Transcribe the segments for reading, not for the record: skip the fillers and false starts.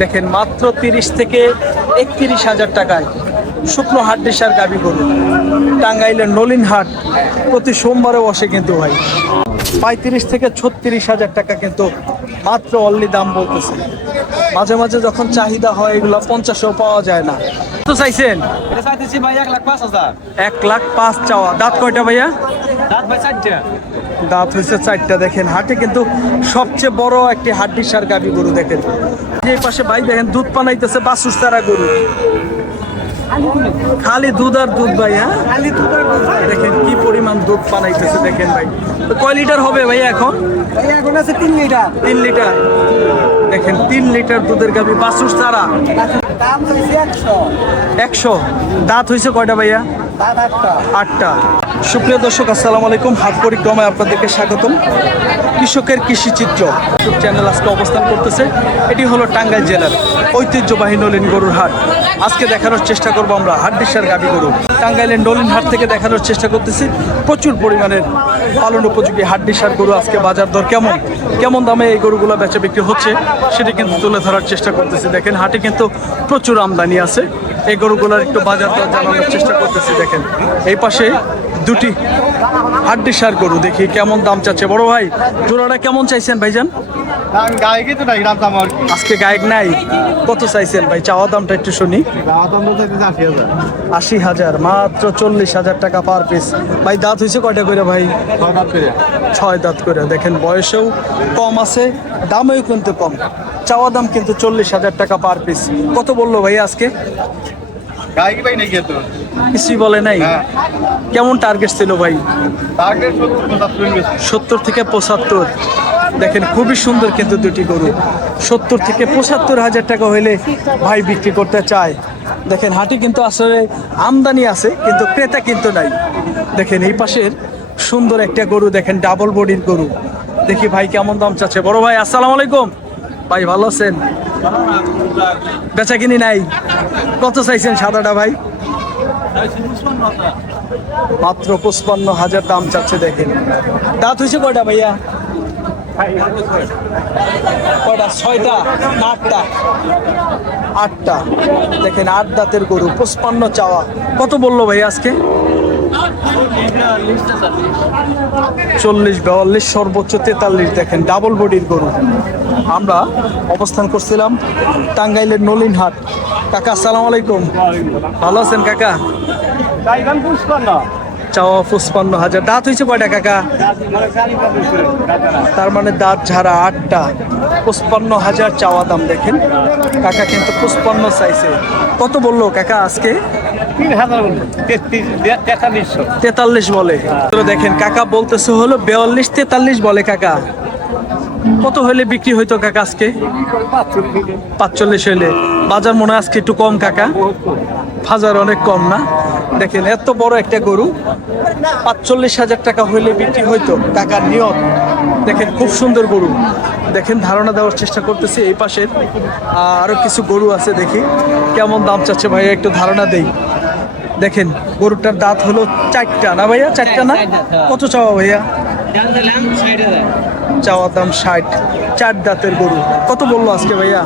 দেখেন মাত্র 30 থেকে 31,000 টাকায় শুকনো হাড্ডিসার গাবি গরু। টাঙ্গাইলের নলিন হাট প্রতি সোমবারে বসে কিন্তু ভাই। 35 থেকে 36,000 টাকা কিন্তু মাত্র অনলি দাম বলতেছে। মাঝে মাঝে যখন চাহিদা হয় এগুলো 50ও পাওয়া যায় না। তো চাইছেন? এটা চাইতেছি ভাই 1,05,000। 1,05,000 চাওয়া। দাঁত কয়টা ভাইয়া? দাঁত ভাই 4টা। দাঁত হয়েছে 4টা। দেখেন হাটে কিন্তু সবচেয়ে বড় একটি হাড্ডিসার গাবি গরু। দেখেন এই পাশে ভাই দেখেন দুধ পানাইতেছে বাছুর চারা গরু। খালি দুধ আর দুধ ভাই। হ্যাঁ খালি দুধ আর দুধ। দেখেন কি পরিমাণ দুধ পানাইতেছে দেখেন ভাই। তো কয় লিটার হবে ভাই এখন? ভাই এখন আছে 3 লিটার। 3 লিটার। দেখেন 3 লিটার দুধের গাবি বাছুর চারা। দাম হইছে 100। 100। দাঁত হয়েছে কয়টা ভাইয়া? দাঁত 8টা। 8টা। সুপ্রিয় দর্শক আসসালামু আলাইকুম। হাট পরিক্রমায় আপনাদেরকে স্বাগতম। কৃষকের কৃষি চিত্র ইউটিউব চ্যানেল আজকে অবস্থান করতেছে। এটি হলো টাঙ্গাইল জেলার ঐতিহ্যবাহী নলিন গরুর হাট। আজকে দেখানোর চেষ্টা করব আমরা হাড্ডিসার গাবি গরু। টাঙ্গাইলের নলিন হাট থেকে দেখানোর চেষ্টা করতেছি প্রচুর পরিমাণের পালন উপযোগী হাড্ডিসার গরু। আজকে বাজার দর কেমন, কেমন দামে এই গরুগুলো বেচা বিক্রি হচ্ছে সেটি কিন্তু তুলে ধরার চেষ্টা করতেছি। দেখেন হাটে কিন্তু প্রচুর আমদানি আছে। এই গরুগুলোর একটু বাজার দর জানানোর চেষ্টা করতেছি। দেখেন এই পাশে দুটি হাড্ডিসার গরু, দেখি কেমন দাম চাচ্ছে। বড় ভাই জোড়াটা কেমন চাইছেন ভাইজান? আমি গায়কই তো নাই, দাম আর কি। আজকে গায়ক নাই, কত চাইছেন ভাই? চাওয়া দামটা একটু শুনি। দাম তো চাইতেছি 80,000। 80,000। মাত্র 40,000 টাকা পার পিস। ভাই দাঁত হয়েছে কয়টা করে ভাই? 6 দাঁত করে। 6 দাঁত করে। দেখেন বয়সেও কম আছে, দামেও কিন্তু কম। চাওয়া দাম কিন্তু 40,000 টাকা পার পিস। কত বললো ভাই আজকে? গায়কই ভাই নাকি এত? কিছুই বলে নাই। হ্যাঁ। কেমন টার্গেট ছিল ভাই? টার্গেট 70-75 বেশি। 70 থেকে 75। দেখেন খুবই সুন্দর কিন্তু দুটি গরু। 70 থেকে 75,000 টাকা হইলে ভাই বিক্রি করতে চায়। দেখেন হাটে কিন্তু আসলে আমদানি আছে কিন্তু ক্রেতা কিন্তু নাই। দেখেন এই পাশের সুন্দর একটা গরু, দেখেন ডাবল বডির গরু। দেখি ভাই কেমন দাম চাচ্ছে। বড় ভাই আসসালামু আলাইকুম। ভাই ভালো আছেন? বেচা কিনি নাই? কত চাইছেন সাদাটা ভাই? মাত্র 55,000 দাম চাচ্ছে। দেখেন দাঁত হয়েছে কয়টা ভাইয়া? কয়টা? 6টা না 8টা? 8টা। দেখেন 8 দাঁতের গরু, 55 চাওয়া। কত বললো ভাই আজকে? 40-42, সর্বোচ্চ 43। দেখেন ডাবল বডির গরু। আমরা অবস্থান করছিলাম টাঙ্গাইলের নলিন হাট। কাকা আসসালামু আলাইকুম। ভালো আছেন কাকা? চাওয়া 55,000। দাঁত হয়েছে কয়টা কাকা? তার মানে দাঁত ঝাড়া 8টা। 55,000 চাওয়া দাম। দেখেন কাকা কিন্তু 55 চাইছে। কত বললো কাকা আজকে? 43 বলে। তো দেখেন কাকা বলতেছে হলো 42-43 বলে কাকা। কত হইলে বিক্রি হইতো কাকা আজকে? 45 হইলে। বাজার মনে হয় আজকে একটু কম কাকা। বাজার অনেক কম না? দেখেন এত বড় একটা গরু 45,000 টাকা হইলে বিক্রি হইতো কাকার নিয়ত। দেখেন খুব সুন্দর গরু। দেখেন ধারণা দেওয়ার চেষ্টা করতেছি। এই পাশের আরো কিছু গরু আছে, দেখি কেমন দাম চাচ্ছে ভাইয়া একটু ধারণা দেই। দেখেন গরুটার দাঁত হলো 4টা না ভাইয়া? 4টা না? কত চাওয়া ভাইয়া? চাওয়া দাম 60। 4 দাঁতের গরু। কত বললো আজকে ভাইয়া?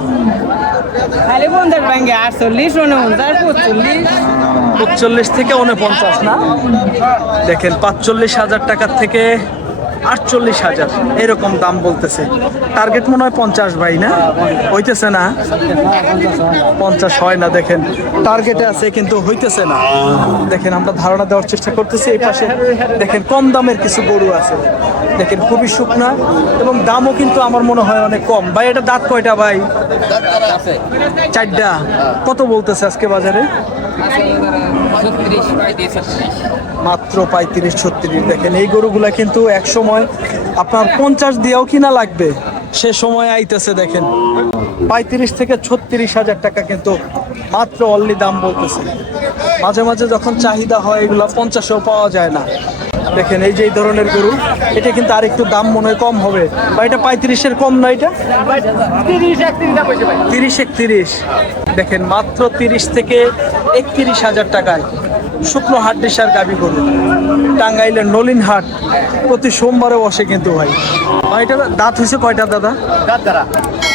45 থেকে 49 না? দেখেন 45,000 টাকার থেকে 48,000 এরকম দাম বলতেছে। টার্গেট মনে হয় 50 ভাই না? হইতেছে না? 50 হয় না। দেখেন টার্গেটে আছে কিন্তু হইতেছে না। দেখেন আমরা ধারণা দেওয়ার চেষ্টা করতেছি। এই পাশে দেখেন কম দামের কিছু গরু আছে। দেখেন খুবই শুকনা এবং দামও কিন্তু আমার মনে হয় অনেক কম। ভাই এটা দাঁত কয়টা ভাই? 4টা। কত বলতেছে আজকে বাজারে? মাত্র 35-36। দেখেন এই গরুগুলা কিন্তু এক সময় আপনার 50 দিয়েও কিনা লাগবে, সে সময় আইতেছে। দেখেন 35 থেকে 36,000 টাকা কিন্তু মাত্র অনলি দাম বলতেছে। মাঝে মাঝে যখন চাহিদা হয় এগুলো 50ও পাওয়া যায় না। দেখেন এই যে এই ধরনের গরু, এটা কিন্তু আর একটু দাম মনে হয় কম হবে। বা এটা 35-এর কম না? এটা 30-31। দেখেন মাত্র 30 থেকে 31,000 টাকায় শুকনো হাড্ডিসার গাবি গরু। টাঙ্গাইলের নলিন হাট প্রতি সোমবারে বসে কিন্তু ভাই। ভাই এটা দাঁত হয়েছে কয়টা দাদা?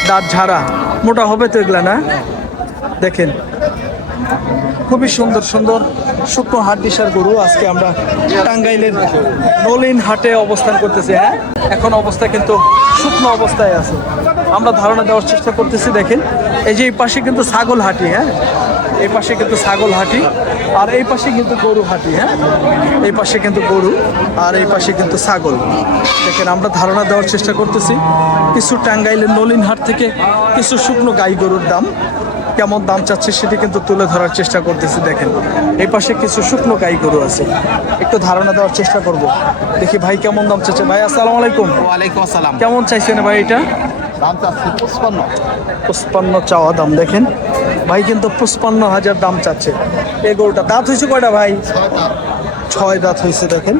দাঁত ঝাড়া। মোটা হবে তো এগুলা না? দেখেন খুবই সুন্দর সুন্দর শুকনো হাড্ডিসার গরু আজকে আমরা টাঙ্গাইলের নলিন হাটে অবস্থান করতেছি। হ্যাঁ, এখন অবস্থা কিন্তু শুকনো অবস্থায় আছে। আমরা ধারণা দেওয়ার চেষ্টা করতেছি। দেখেন এই যে এই পাশে কিন্তু ছাগল হাটি, হ্যাঁ এই পাশে কিন্তু ছাগল হাটি, আর এই পাশে কিন্তু গরু হাটি। হ্যাঁ, এই পাশে কিন্তু গরু আর এই পাশে কিন্তু ছাগল। দেখেন আমরা ধারণা দেওয়ার চেষ্টা করতেছি কিছু টাঙ্গাইলের নলিন হাট থেকে কিছু শুকনো গাই গরুর দাম কেমন দাম চাচ্ছে সেটি কিন্তু তুলে ধরার চেষ্টা করতেছি। দেখেন এই পাশে কিছু শুকনো গাই গরু আছে, একটু ধারণা দেওয়ার চেষ্টা করব। দেখি ভাই কেমন দাম চাচ্ছে। ভাই আসসালামু আলাইকুম। ওয়ালাইকুম আসসালাম। কেমন চাইছেন ভাই এটা? দাম চাচ্ছি 55। 55 চাওয়া দাম। দেখেন ভাই কিন্তু 55,000 দাম চাচ্ছে এই গরুটা। দাঁত হয়েছে কয়টা ভাই? 6 দাঁত হয়েছে। দেখেন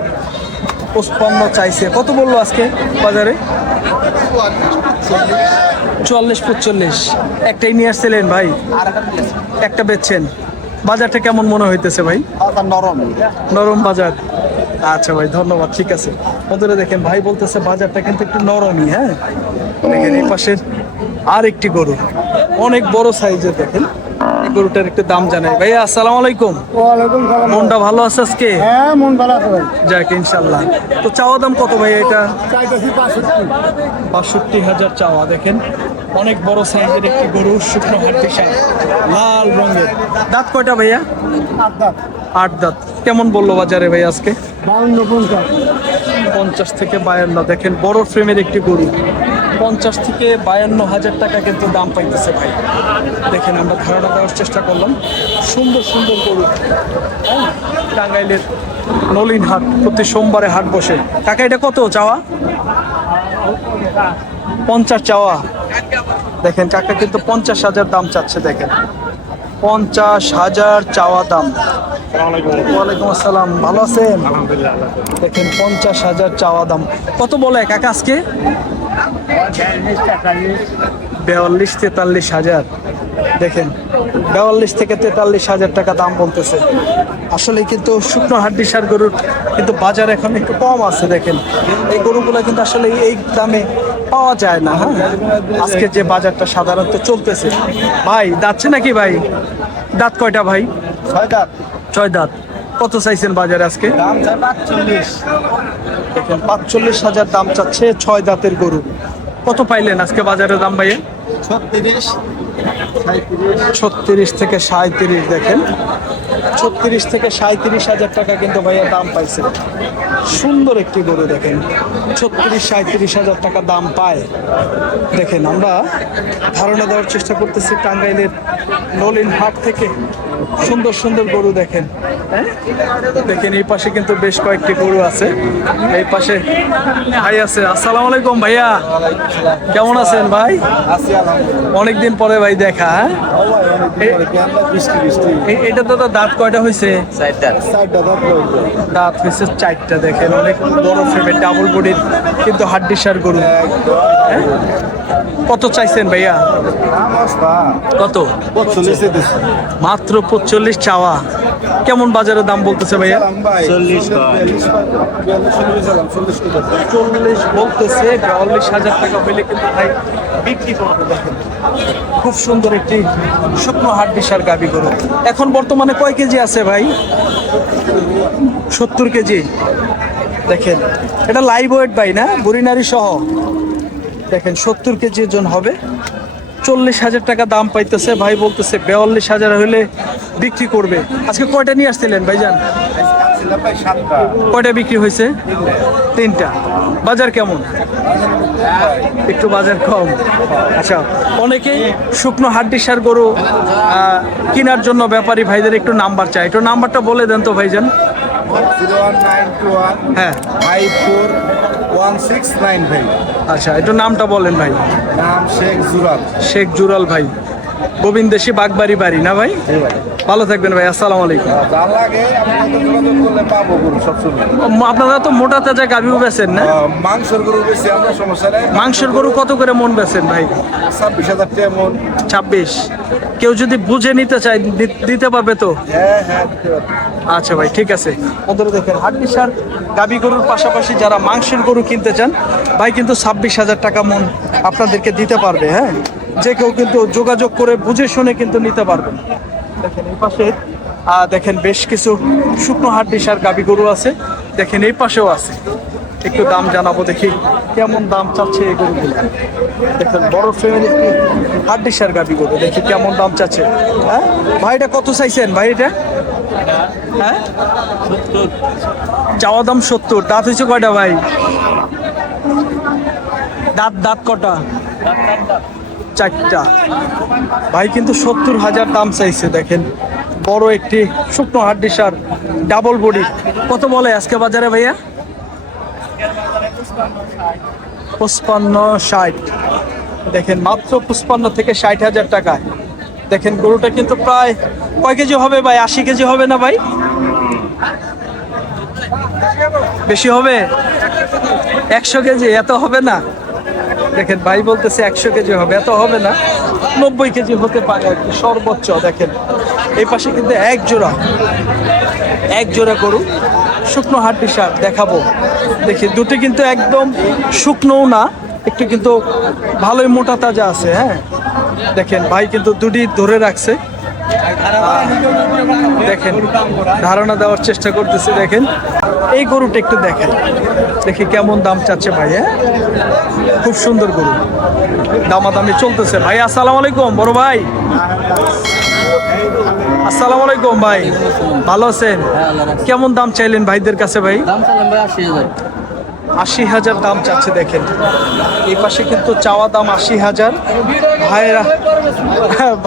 55 চাইছে। কত বললো আজকে বাজারে? 44-45। একটাই নিয়ে আসছিলেন ভাই? একটা বেচছেন। বাজারটা কেমন মনে হইতেছে ভাই? নরম। নরম বাজার। আচ্ছা ভাই ধন্যবাদ, ঠিক আছে। বন্ধুরা দেখেন ভাই বলতেছে বাজারটা কিন্তু একটু নরমই। হ্যাঁ, দেখেন এই পাশের আর একটি গরু অনেক বড় সাইজের। দেখেন এই গরুটার একটু দাম জানাই। ভাই আসসালামু আলাইকুম। ওয়ালাইকুম সালাম। মনটা ভালো আছে আজকে? হ্যাঁ, মন ভালো আছে ভাই। যাক ইনশাল্লাহ। তো চাওয়া দাম কত ভাই এটা? চাইতেছি 65। 62,000 চাওয়া। দেখেন অনেক বড় সাইজের একটি গরু, শুকনো হাড্ডিসার, লাল রঙের। দাঁত কয়টা ভাইয়া? 8 দাঁত। 8 দাঁত। কেমন বললো বাজারে ভাই আজকে? 52-50। 50 থেকে 52। দেখেন বড় ফ্রেমের একটি গরু, 50 থেকে 52,000 টাকা কিন্তু দাম পাইতেছে ভাই। দেখেন আমরা ধারণা দেওয়ার চেষ্টা করলাম। সুন্দর সুন্দর গরু। হ্যাঁ, টাঙ্গাইলের নলিন হাট প্রতি সোমবারে হাট বসে। কাকা এটা কত চাওয়া? 50 চাওয়া। দেখেন কাকা কিন্তু 50,000 দাম চাচ্ছে। দেখেন 50,000 চাওয়া দাম। ওয়ালাইকুম আসসালাম, ভালো আছেন? আলহামদুলিল্লাহ। দেখেন 50,000 চাওয়া দাম। কত বলে কাকা আজকে? 42-43,000। দেখেন 42 থেকে 43,000 টাকা দাম বলতেছে। আসলে কিন্তু শুকনো হাড্ডিসার গরুর কিন্তু বাজার এখন একটু কম আছে। দেখেন এই গরুগুলো কিন্তু আসলে এই দামে পাওয়া যায় না। হ্যাঁ, আজকে যে বাজারটা সাধারণত চলতেছে। ভাই দাঁতছে নাকি ভাই? দাঁত কয়টা ভাই? 6 দাঁত। 6 দাঁত। কত চাইছেন বাজারে আজকে? দাম চাই 45। দেখেন 45,000 দাম চাচ্ছে 6 দাঁতের গরু। কত পাইলেন আজকে বাজারের দাম ভাইয়া? 36, 37। 36 থেকে 37। দেখেন 36 থেকে 37,000 টাকা কিন্তু ভাইয়া দাম পাইছে। সুন্দর একটি গরু। দেখেন 36-37,000 টাকা দাম পায়। দেখেন আমরা ধারণা দেওয়ার চেষ্টা করতেছি টাঙ্গাইলের নলিন হাট থেকে সুন্দর সুন্দর গরু। দেখেন হ্যাঁ, দেখেন এই পাশে কিন্তু বেশ কয়েকটি গরু আছে। এই পাশে ভাই আছে। আসসালামু আলাইকুম ভাইয়া, কেমন আছেন ভাই? আছি আলহামদুলিল্লাহ। অনেকদিন পরে ভাই দেখা। হ্যাঁ, বৃষ্টি। এটা তো দাঁত কয়টা হয়েছে? 4 দাঁত। 4 দাঁত হইছে। দাঁত হয়েছে 4টা। দেখেন অনেক বড় ফ্রেমের ডাবল বডির কিন্তু হাড্ডিসার গরু। হ্যাঁ? কত চাইছেন ভাইয়া? কত? 45 দিছি। মাত্র 45 চাওয়া। কেমন বাজারে দাম বলতেছে ভাইয়া? 40 40 বলতেছে। 42,000 টাকা হইলে কিন্তু ভাই বিক্রি করবে। দেখেন খুব সুন্দর একটি শুকনো হাড্ডিসার গাবি গরু। এখন বর্তমানে কয় কেজি আছে ভাই? 70 কেজি। দেখেন এটা লাইভ ওয়েট ভাই না, বুড়ি নারী সহ। দেখেন 70 কেজি ওজন হবে। 40,000 টাকা দাম পাইতেছে ভাই। বলতেছে 42,000 হলে বিক্রি করবে। আজকে কয়টা নিয়ে আসছিলেন ভাইজান? কয়টা বিক্রি হয়েছে? 3টা। বাজার কেমন? একটু বাজার কম। আচ্ছা, অনেকেই শুকনো হাড্ডিসার গরু কেনার জন্য ব্যাপারী ভাইদের একটু নাম্বার চাই। একটু নাম্বারটা বলে দেন তো ভাইজান। 01921 হ্যাঁ 541695। আচ্ছা, একটু নামটা বলেন ভাই। নাম শেখ জুরাব। শেখ জুরাল ভাই, গোবিন্দেশী বাগবাড়ি বাড়ি না ভাই? ভালো থাকবেন ভাই, আসসালামু আলাইকুম। যা লাগে আপনাদের যোগাযোগ করলে পাবো গরু সবসময়। আপনারা তো মোটা তাজা গাভিও বেচেন না? মাংসের গরু বেশি আমরা সমস্যা নেই। মাংসের গরু কত করে মন বেচেন ভাই? 26,000 টাকা মন। 26। কেউ যদি বুঝে নিতে চায় দিতে পারবে তো? হ্যাঁ দিতে পারবো। আচ্ছা ভাই, ঠিক আছে। ওদের দেখেন হাড্ডিসার গাভি গরুর পাশাপাশি যারা মাংসের গরু কিনতে চান ভাই কিন্তু 26,000 টাকা মন আপনাদেরকে দিতে পারবে। হ্যাঁ, যে কেউ কিন্তু যোগাযোগ করে বুঝে শুনে কিন্তু নিতে পারবেন। দেখেন এই পাশে দেখেন বেশ কিছু শুকনো হাড্ডিসার গাভী গরু আছে, দেখেন এই পাশেও আছে। একটু দাম জানাবো, দেখি কেমন দাম চাচ্ছে এই গরুগুলো। দেখেন বড় ফ্যামিলি হাড্ডিসার গাভী গরু, দেখি কেমন দাম চাচ্ছে। হ্যাঁ ভাই, এটা কত চাইছেন ভাই? এটা হ্যাঁ চাওয়া দাম 70। দাঁত হয়েছে কয়টা ভাই? দাঁত দাঁত কটা? 4টা। ভাই কিন্তু 70,000 দাম চাইছে। দেখেন বড় একটি শুকনো হাড্ডিসার ডাবল বডি। কত বলে আজকে বাজারে ভাইয়া? 55-60। দেখেন মাত্র 55 থেকে 60,000 টাকায়। দেখেন গরুটা কিন্তু প্রায় কয় কেজি হবে ভাই? 80 কেজি হবে না ভাই? বেশি হবে? 100 কেজি? এত হবে না। দেখেন ভাই বলতেছে 100 কেজি হবে, এত হবে না, 90 কেজি হতে পারে আর কি সর্বোচ্চ। দেখেন এই পাশে কিন্তু এক জোড়া গরু শুকনো হাড্ডিসার দেখাবো। দেখি দুটি কিন্তু একদম শুকনোও না, একটু কিন্তু ভালোই মোটা তাজা আছে। হ্যাঁ দেখেন ভাই কিন্তু দুটি ধরে রাখছে। দেখেন ধারণা দেওয়ার চেষ্টা করতেছি। দেখেন এই গরুটা একটু দেখেন, দেখি কেমন দাম চাচ্ছে ভাই। হ্যাঁ খুব সুন্দর গরু, দামাদামি চলতেছে। ভাই আসসালামু আলাইকুম বড় ভাই। আসসালামু আলাইকুম ভাই, ভালো আছেন? কেমন দাম চাইলেন ভাইদের কাছে ভাই? 80,000 দাম চাচ্ছে। দেখেন এই পাশে কিন্তু চাওয়া দাম 80,000।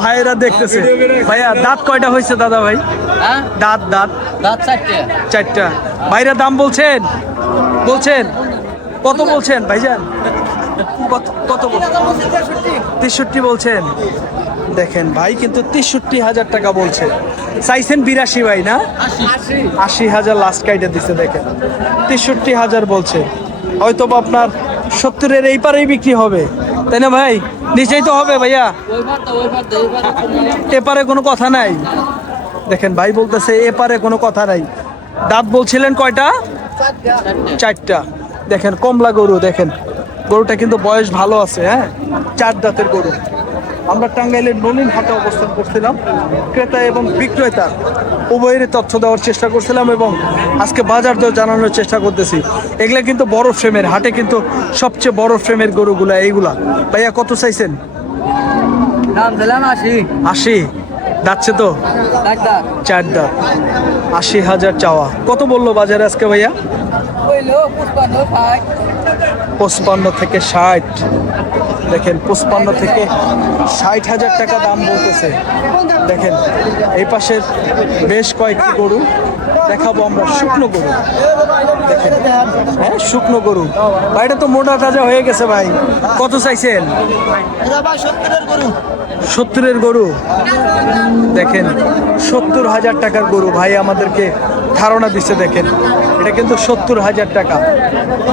ভাইয়েরা দেখতেছে। ভাইয়া দাঁত কয়টা হয়েছে দাদা ভাই? দাঁত দাঁত 4টা। ভাইরা দাম বলছেন কত বলছেন ভাইজান? কত 63 বলছেন। দেখেন ভাই কিন্তু 63,000 টাকা বলছে। চাইছেন 82 ভাই না? 80,000 লাস্ট কাইটে দিচ্ছে। দেখেন 63,000 বলছে। হয়তো বা আপনার 70-এর এই পারেই বিক্রি হবে, তাই না ভাই? নিচেই তো হবে ভাইয়া, এপারে কোনো কথা নাই। দেখেন ভাই বলতেছে এপারে কোনো কথা নাই। দাঁত বলছিলেন কয়টা? 4টা। দেখেন কমলা গরু, দেখেন গরুটা কিন্তু বয়স ভালো আছে। হ্যাঁ 4 দাঁতের গরু। আমরা টাঙ্গাইলের নলিন হাটে অবস্থান করছিলাম, ক্রেতা এবং বিক্রেতা উভয়েরই তথ্য দেওয়ার চেষ্টা করছিলাম এবং আজকে বাজার দর জানানোর চেষ্টা করতেছি। এগুলা কিন্তু বড় ফ্রেমের হাটে কিন্তু সবচেয়ে বড় ফ্রেমের গরুগুলা এইগুলা। ভাইয়া কত চাইছেন? 80। যাচ্ছে তো 4 দাঁত, 80,000 চাওয়া। কত বললো বাজারে আজকে ভাইয়া? 55 থেকে 60। দেখেন 55 থেকে 60,000 টাকা দাম বলতেছে। দেখেন এই পাশের বেশ কয়েকটি গরু দেখাবো আমরা, শুকনো গরু। দেখেন হ্যাঁ শুকনো গরু। ভাইটা তো মোটা তাজা হয়ে গেছে ভাই। কত চাইছেন? 70-এর গরু। দেখেন 70,000 টাকার গরু ভাই আমাদেরকে ধারণা দিচ্ছে। দেখেন এটা কিন্তু 70,000 টাকা।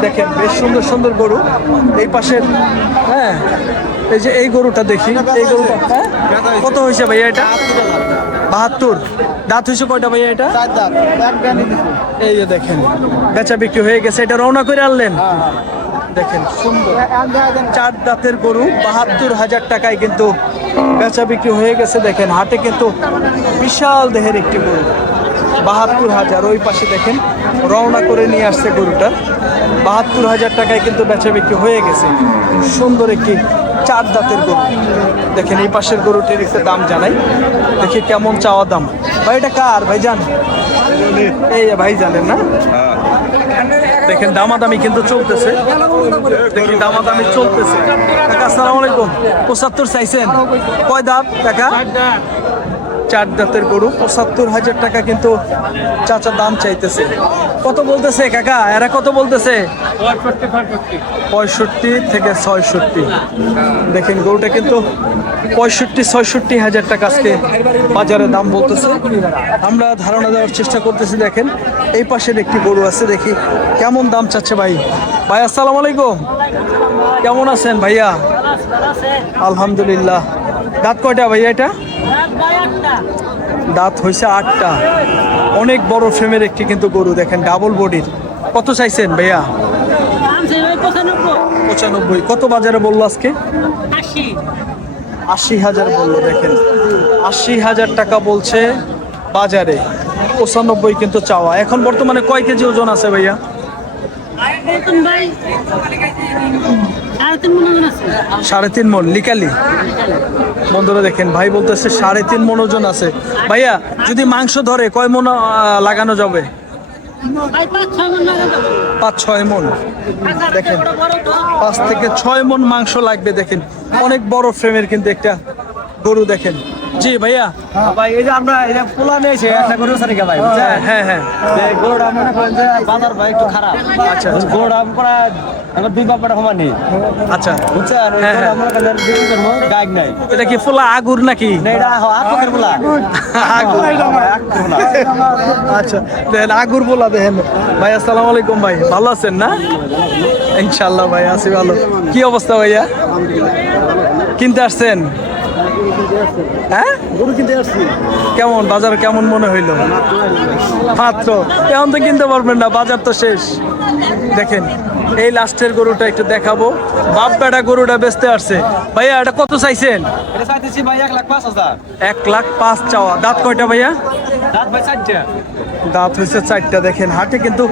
দেখেন বেশ সুন্দর সুন্দর গরু এই পাশের। হ্যাঁ এই যে এই গরুটা দেখি, এই গরুটা হ্যাঁ কত হয়েছে ভাইয়া এটা? 72। দাঁত হয়েছে কয়টা ভাইয়া এটা? 4 দাঁত। এই যে দেখেন বেচা বিক্রি হয়ে গেছে। এটা রওনা করে আনলেন। দেখেন সুন্দর 4 দাঁতের গরু 72,000 টাকায় কিন্তু বেচা বিক্রি হয়ে গেছে। দেখেন হাটে কিন্তু বিশাল দেহের একটি গরু, 72,000। ওই পাশে দেখেন রওনা করে নিয়ে আসছে গরুটা, 72,000 টাকায় কিন্তু বেচা বিক্রি হয়ে গেছে। সুন্দর একটি 4 দাঁতের গরু। দেখেন এই পাশের গরুটির একটু দাম জানাই, দেখি কেমন চাওয়া দাম। ভাই এটা কার ভাই জান? এই ভাই জানেন না? দেখেন দামাদামি কিন্তু চলতেছে। দেখি দামাদামি চলতেছে। কাকা আসসালামু আলাইকুম। 75 চাইছেন? কয় দাঁত কাকা? 4 দাঁতের গরু 75,000 টাকা কিন্তু চাচা দাম চাইতেছে। কত বলতেছে কাকা? এরা কত বলতেছে? 65 থেকে 66। দেখেন গরুটা কিন্তু 65-66,000 টাকা আজকে বাজারে দাম বলতেছে। আমরা ধারণা দেওয়ার চেষ্টা করতেছি। দেখেন এই পাশের একটি গরু আছে, দেখি কেমন দাম চাচ্ছে ভাই। ভাই আসসালামু আলাইকুম, কেমন আছেন ভাইয়া? আলহামদুলিল্লাহ। দাঁত কয়টা ভাইয়া এটা? দাঁত হয়েছে 8টা। অনেক বড় ফ্রেমের একটি কিন্তু গরু। দেখেন ডাবল বডির। কত চাইছেন ভাইয়া? 95। কত বাজারে বললো আজকে? 80,000 বললো, দেখেন 80,000 টাকা বলছে বাজারে, 95 কিন্তু চাওয়া। এখন বর্তমানে কয় কেজি ওজন আছে ভাইয়া? ভাই 3.5 মন ওজন আছে। 3.5 মন লিকালি। বন্ধুরা দেখেন ভাই বলতেছে 3.5 মন ওজন আছে। ভাইয়া যদি মাংস ধরে কয় মন লাগানো যাবে? ভাই 5-6 মন লাগানো যাবে। 5-6 মন। দেখেন 5 থেকে 6 মন মাংস লাগবে। দেখেন অনেক বড় ফ্রেমের কিন্তু একটা গরু। দেখেন জি ভাইয়া। ভাই এই যে আমরা এই যে পোলা নিয়েছি একটা গরু সারিকা ভাই বুঝছেন? হ্যাঁ হ্যাঁ গরুটা মনে করেন যে বাজার ভাই একটু খারাপ। আচ্ছা গরুটা আমরা আমার দুই বাপটা সমানই আচ্ছা। বুঝছেন? হ্যাঁ, হ্যাঁ। আমরা কাছে বিক্রি করবো গাইড নাই। এটা কি ফুলা আগুর নাকি? না, এটা আগুনের পোলা। আগুর। আচ্ছা দেখেন আগুর বলা। দেখেন ভাই আসসালামু আলাইকুম ভাই, ভালো আছেন না? ইনশাল্লাহ ভাই আছি ভালো। কি অবস্থা ভাইয়া? কিনতে আসছেন? হ্যাঁ গরু কিনতে আসছি। কেমন বাজার কেমন মনে হইলো? মাত্র এখন তো কিনতে পারবেন না, বাজার তো শেষ। দেখেন এই লাস্টের গরুটা একটু দেখাবো। বাপ বেটা গরুটা বেচতে আসছে। ভাইয়া এটা কত চাইছেন? এটা চাইতেছি ভাই 1,05,000। 1,05,000 চাওয়া। দাঁত কয়টা ভাইয়া? দাঁত ভাই 4টা। দাঁত হয়েছে 4টা। দেখেন হাটে কিন্তু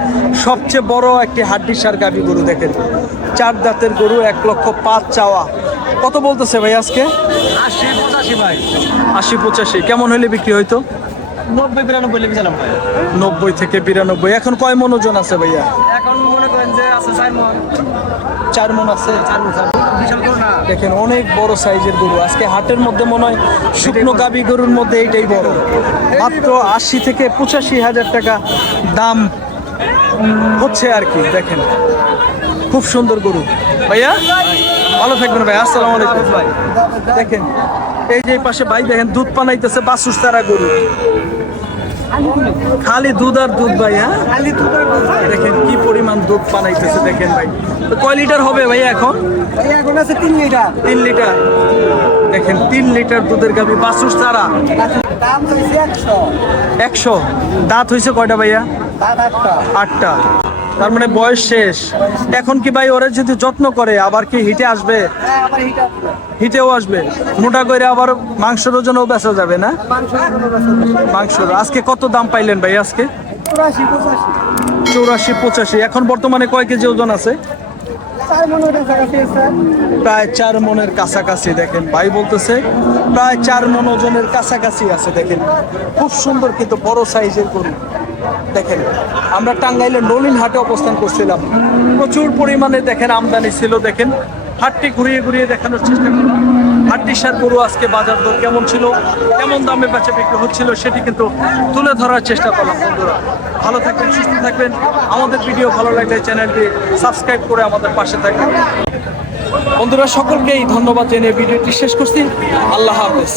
সবচেয়ে বড় একটি হাড্ডির সার গাভী গরু। দেখেন 4 দাঁতের গরু, 1,05,000 চাওয়া। কত বলতেছে ভাই আজকে? 80-85 ভাই। 80-85 কেমন হলে বিক্রি হইতো? 90-92 লেগে গেলাম ভাই। 90 থেকে 92। এখন কয় মন ওজন আছে ভাইয়া? এখন মনে করেন যে আছে 4 মণ। 4 মন আছে। 4 মণ বিশাল গরু না। দেখেন অনেক বড় সাইজের গরু। আজকে হাটের মধ্যে মনে হয় শুকনো গাবি গরুর মধ্যে এইটাই বড়। মাত্র 80 থেকে 85,000 টাকা দাম হচ্ছে আর কি। দেখেন খুব সুন্দর গরু। ভাইয়া ভালো থাকবেন ভাই, আসসালামু আলাইকুম ভাই। দেখেন এই যে এই পাশে ভাই দেখেন দুধ পানাইতেছে, বাছুর চারা গরু, খালি দুধ আর দুধ ভাই। হ্যাঁ দেখেন কি পরিমাণ দুধ পানাইতেছে। দেখেন ভাই তো কয় লিটার হবে ভাই এখন? ভাই এখন আছে 3 লিটার। 3 লিটার। দেখেন 3 লিটার দুধের গাভী, বাছুর চারা। দাম হইছে 100। 100। দাঁত হয়েছে কয়টা ভাইয়া? দাঁত 8টা। 8টা। তার মানে বয়স শেষ। এখন কি ভাই ওরা যদি যত্ন করে আবার কি হিটে আসবে? হ্যাঁ আবার হিটা হিটেও আসবে। মোটা করে আবার মাংসের ওজনও বেচা যাবে না? মাংস কোনো বেচা মাংসর আজকে কত দাম পাইলেন ভাই আজকে? 84-85। 84-85। এখন বর্তমানে কয় কেজি ওজন আছে? 4 মণ ওটা জায়গা আছে। প্রায় 4 মনের কাছাকাছি। দেখেন ভাই বলতেছে প্রায় 4 মন ওজনের কাছাকাছি আছে। দেখেন খুব সুন্দর কিন্তু বড় সাইজের গরু। দেখেন আমরা টাঙ্গাইলের নলিন হাটে অবস্থান করছিলাম, প্রচুর পরিমাণে দেখেন আমদানি ছিল। দেখেন হাটটি ঘুরিয়ে ঘুরিয়ে দেখানোর চেষ্টা করলাম। হাটটির সার গরু আজকে বাজার দর কেমন ছিল, কেমন দামে বেচা বিক্রি হচ্ছিল সেটি কিন্তু তুলে ধরার চেষ্টা করলাম। বন্ধুরা ভালো থাকবেন, সুস্থ থাকবেন। আমাদের ভিডিও ভালো লাগলে চ্যানেলটি সাবস্ক্রাইব করে আমাদের পাশে থাকবেন। বন্ধুরা সকলকেই ধন্যবাদ জানিয়ে ভিডিওটি শেষ করছি। আল্লাহ হাফেজ।